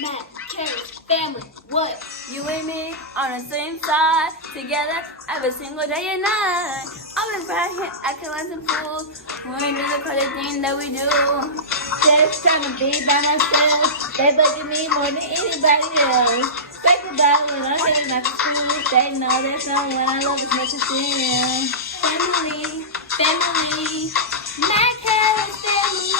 Matt, Carrie, family, what? You and me on the same side, together every single day and night. I've been back here acting like some fools. We ain't do the crazy thing that we do. Just trying to be by myself. They look at me more than anybody else. Think about when I'm heading out to school. They know there's no one I love as much as them. Family, family, Matt, Carrie's family.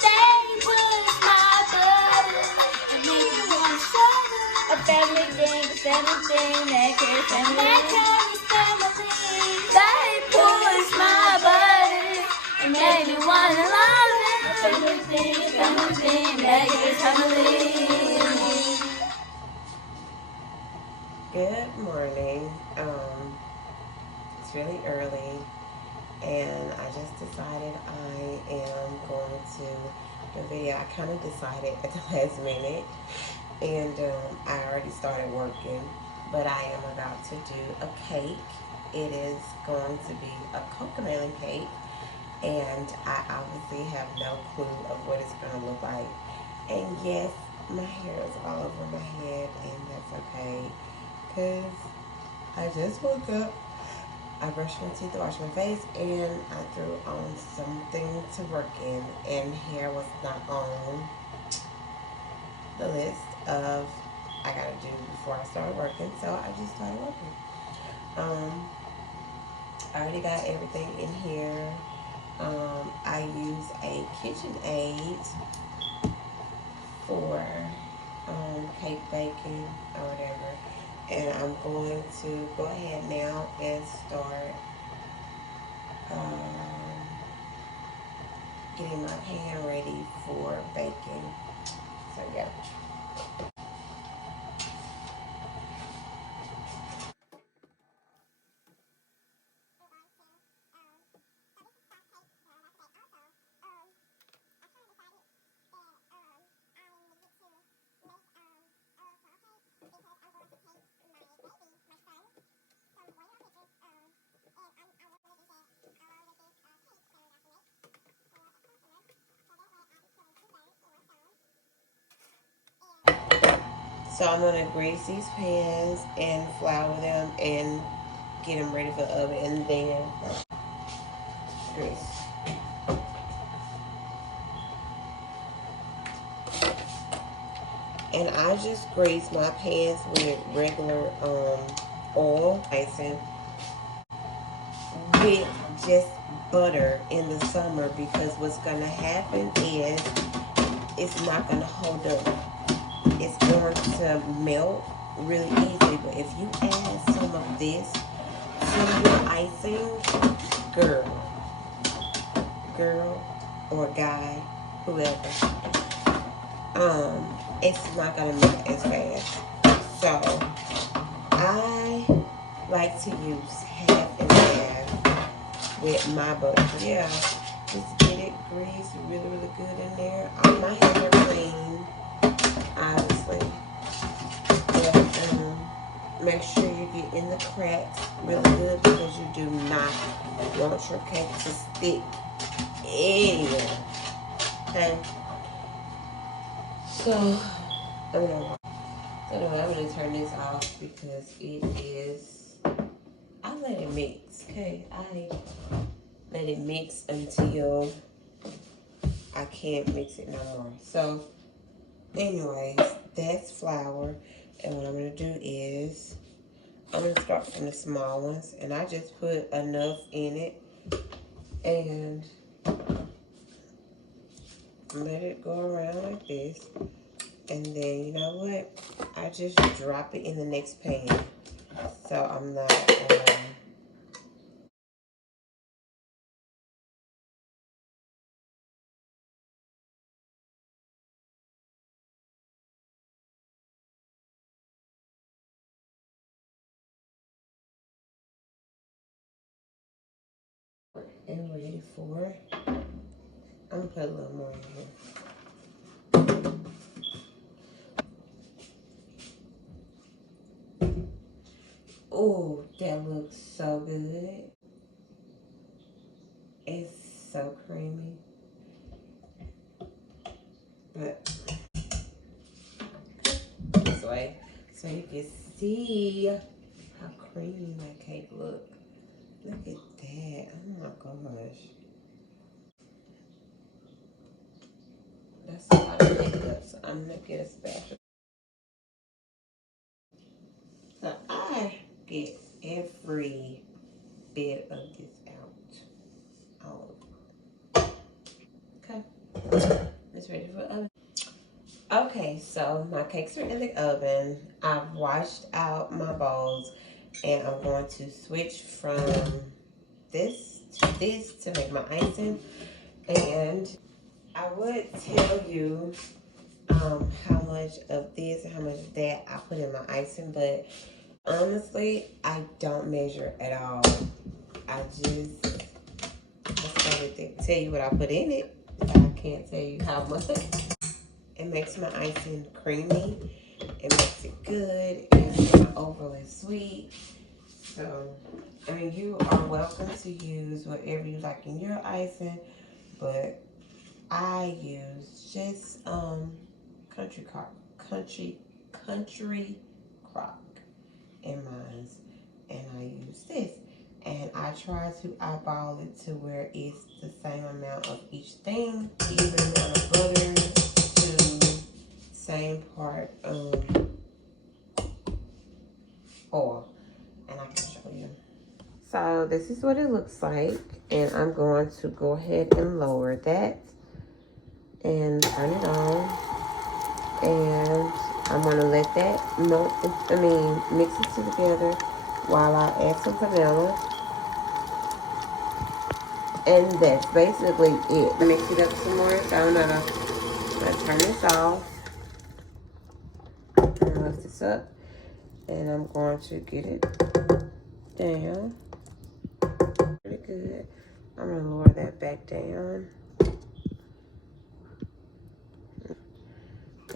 They push my buttons and make me want to shut up. A family thing, Matt, Carrie's family. Matt, Carrie's family. They push my body and make me wanna love it. Family thing, Make it family. Good morning. It's really early, and I just decided I am going to do a video. I kind of decided at the last minute, and I already started working, but I am about to do a cake. It is going to be a Cocomelon cake, and I obviously have no clue of what it's going to look like. And yes, my hair is all over my head, and that's okay, because I just woke up. I brushed my teeth, washed my face, and I threw on something to work in, and hair was not on the list of I gotta do before I started working, so I just started working. I already got everything in here. I use a KitchenAid for cake baking or whatever. And I'm going to go ahead now and start getting my pan ready for baking. So yeah. So I'm gonna grease these pans and flour them and get them ready for the oven, and then grease. And I just grease my pans with regular oil, icing, with just butter in the summer, because what's gonna happen is it's not gonna hold up. It's going to melt really easily, but if you add some of this to your icing, girl or guy, whoever, it's not gonna melt as fast. So I like to use half and half with my butter. Yeah, just get it greased really good in there. All my hands are clean, obviously. But make sure you get in the cracks really good, because you do not want your cake to stick anywhere. Okay? So I'm gonna turn this off because it is. I let it mix. Okay, I let it mix until I can't mix it no more. So, anyways, that's flour, and what I'm gonna do is I'm gonna start from the small ones, and I just put enough in it and let it go around like this. And then, you know what? I just drop it in the next pan. So I'm not, and ready for, I'm gonna put a little more in here. Oh, that looks so good. It's so creamy. But way so you can see how creamy my cake look. Look at that. Oh my gosh. That's a lot of makeup, so I'm gonna get a spatula. So I get every bit of this out. All over. Okay. It's ready for the oven. Okay, so my cakes are in the oven. I've washed out my bowls and I'm going to switch from this to this to make my icing. And I would tell you how much of this and how much of that I put in my icing, but honestly, I don't measure at all. I just wanted to tell you what I put in it, but I can't tell you how much. It makes my icing creamy. It makes it good. It's not overly sweet. So, I mean, you are welcome to use whatever you like in your icing, but I use just country crock in mine, and I use this. And I try to eyeball it to where it's the same amount of each thing, even amount of butter to same part oil. And I can show you. So this is what it looks like, and I'm going to go ahead and lower that and turn it on, and I'm going to let that mix it together while I add some vanilla. And that's basically it. Mix it up some more. So I'm gonna turn this off and lift this up, and I'm going to get it down pretty good. I'm gonna lower that back down,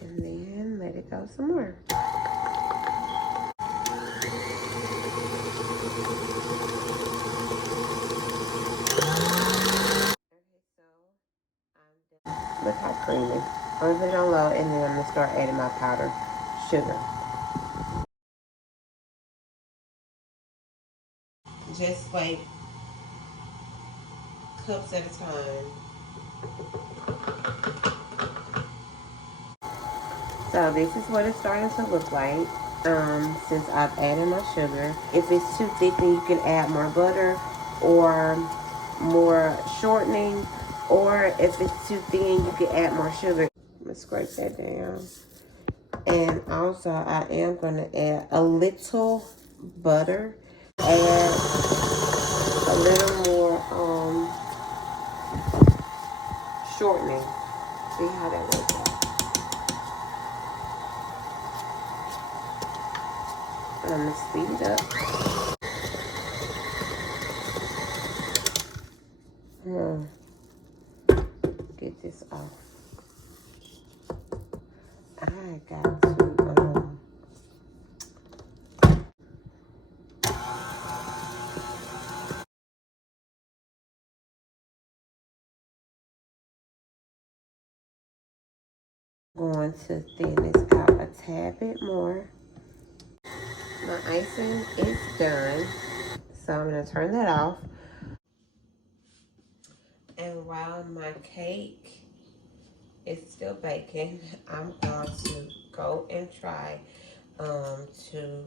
and then let it go some more. Look how creamy. I'm gonna put it on low, and then I'm gonna start adding my powdered sugar. Just like cups at a time. So this is what it's starting to look like since I've added my sugar. If it's too thick, then you can add more butter or more shortening. Or if it's too thin, you can add more sugar. I'm going to scrape that down. And also, I am going to add a little butter. Add a little more shortening. See how that works out. I'm going to speed it up. Get this off. I got to going to thin this out a tad bit more. My icing is done, so I'm going to turn that off. And while my cake is still baking, I'm going to go and try to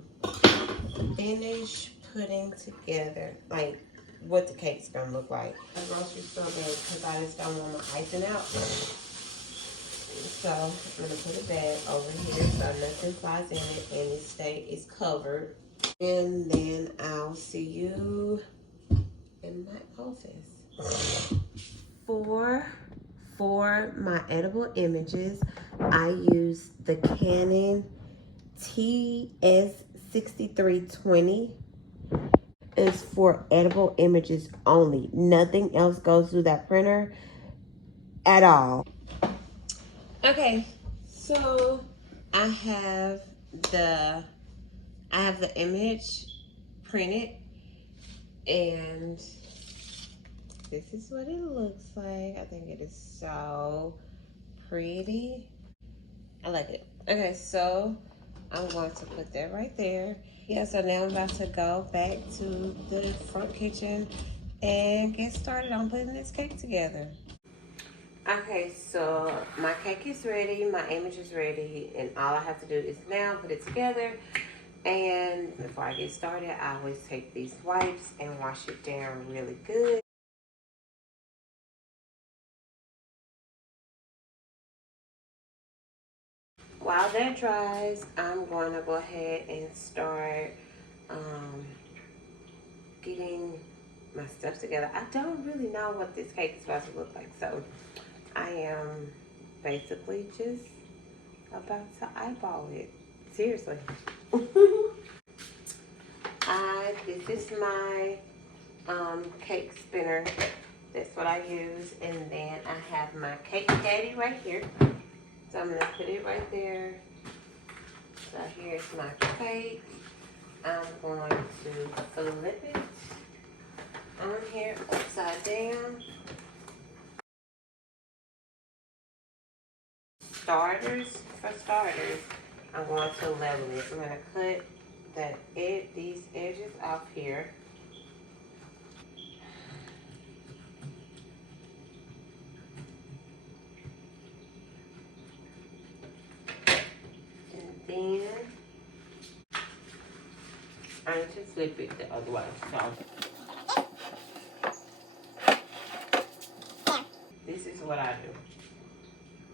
finish putting together like what the cake's going to look like. A grocery store bag, because I just don't want my icing out. So I'm going to put a bag over here so nothing flies in it and it's covered. And then I'll see you in my office. For my edible images, I use the Canon TS6320. It's for edible images only. Nothing else goes through that printer at all. Okay, so I have the image printed, and this is what it looks like. I think it is so pretty. I like it. Okay, so I'm going to put that right there. Yeah, so now I'm about to go back to the front kitchen and get started on putting this cake together. Okay, so my cake is ready, my image is ready, and all I have to do is now put it together. And before I get started, I always take these wipes and wash it down really good. While that dries, I'm going to go ahead and start getting my stuff together. I don't really know what this cake is supposed to look like, so I am basically just about to eyeball it. Seriously. This is my cake spinner. That's what I use. And then I have my cake caddy right here. So I'm gonna put it right there. So here's my cake. I'm going to flip it on here upside down. For starters, I'm going to level it. I'm going to cut these edges off here. And then I need to flip it the other way. So this is what I do.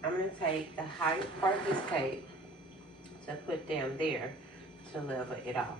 I'm going to take the higher part of this cake to put down there to level it off.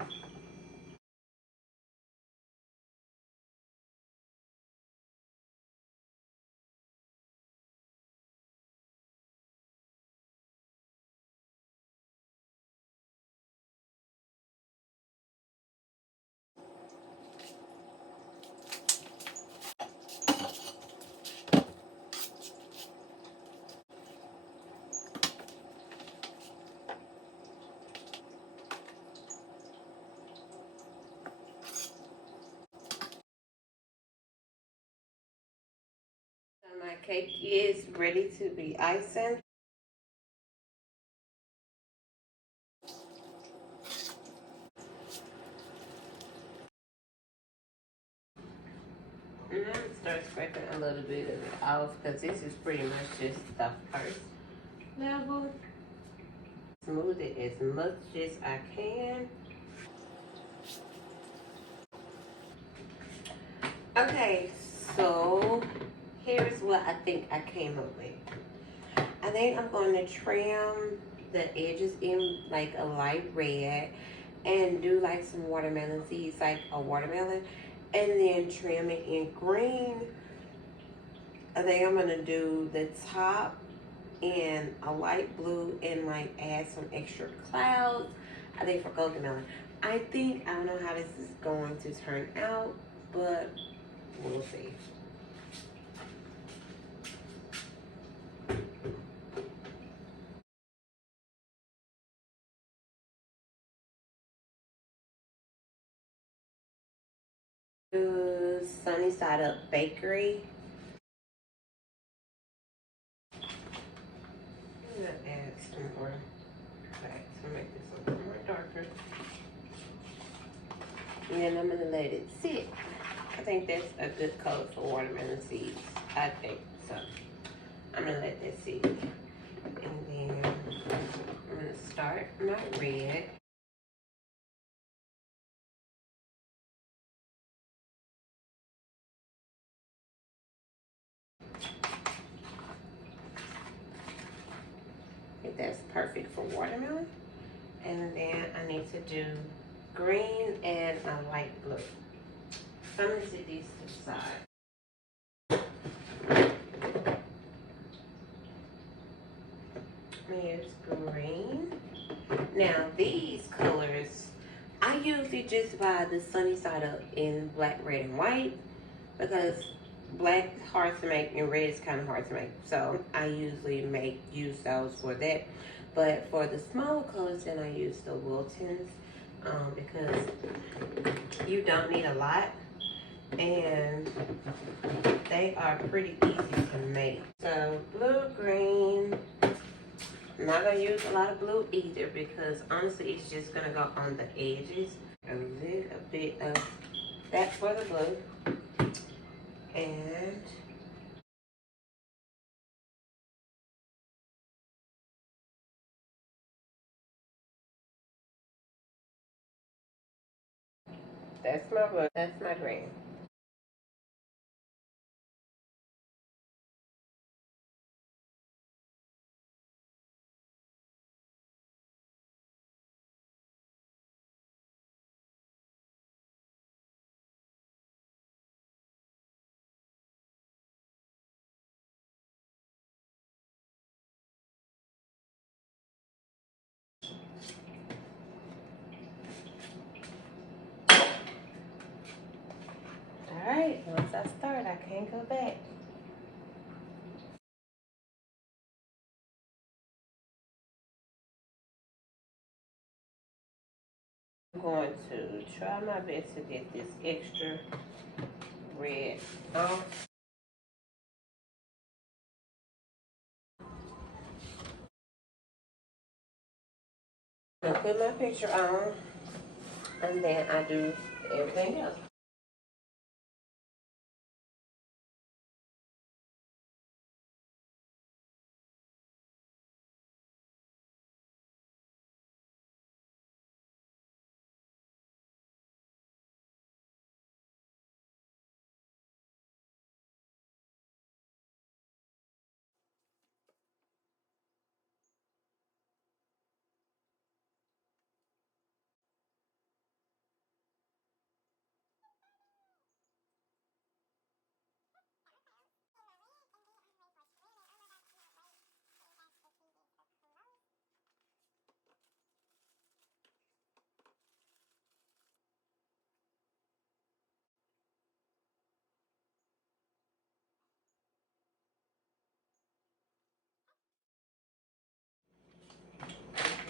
So my cake is ready to be iced. And I'm going to start scraping a little bit of it off because this is pretty much just the first level. Smooth it as much as I can. Okay, so here's what I think I came up with. I think I'm going to trim the edges in like a light red and do like some watermelon seeds, like a watermelon, and then trim it in green. I think I'm going to do the top in a light blue and like add some extra clouds. I think for Cocomelon. I don't know how this is going to turn out, but we'll see. Sunny Side Up Bakery. I'm gonna add some more back to make this a little more darker. And then I'm gonna let it sit. I think that's a good color for watermelon seeds. I think so. I'm gonna let that sit. And then I'm gonna start my red. I think that's perfect for watermelon. And then I need to do green and a light blue. So I'm gonna set these to the side. Here's green. Now these colors, I usually just buy the Sunny Side Up in black, red, and white because black is hard to make and red is kind of hard to make. So I usually use those for that. But for the smaller colors, then I use the wiltons because you don't need a lot and they are pretty easy to make. So blue, green, I'm not going to use a lot of blue either because honestly it's just going to go on the edges. A little bit of that for the blue. And that's my blue. That's my green. Alright, once I start, I can't go back. I'm going to try my best to get this extra red off. I put my picture on, and then I do everything else.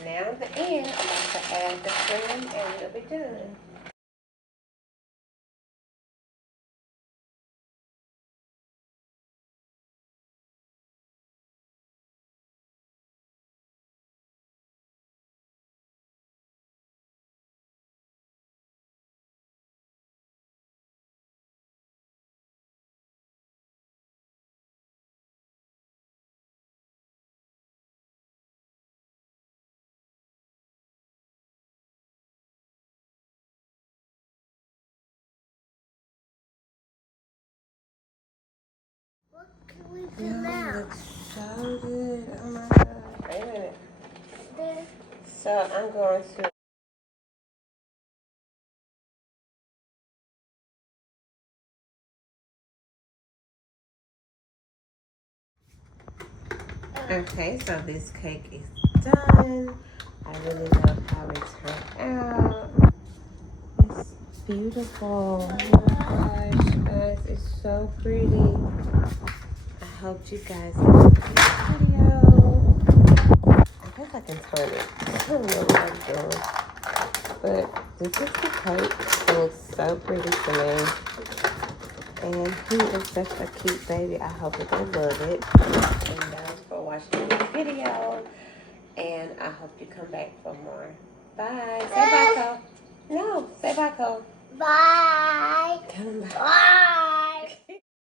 Now at the end, I'm going to add the cream and it'll be done. What can we do now? Looks so good. Oh my god. Wait a minute. There. So I'm going to okay, so this cake is done. I really love how it turned out. It's beautiful. Oh my gosh, guys, it's so pretty. I hope you guys enjoyed this video. I guess I can turn it. I don't know what I'm doing. But this is the cake. It looks so pretty to me. And he is such a cute baby. I hope that they love it. And thanks for watching this video. And I hope you come back for more. Bye. Say bye, Cole. No, say bye, Cole. Bye. Tell him bye. Bye.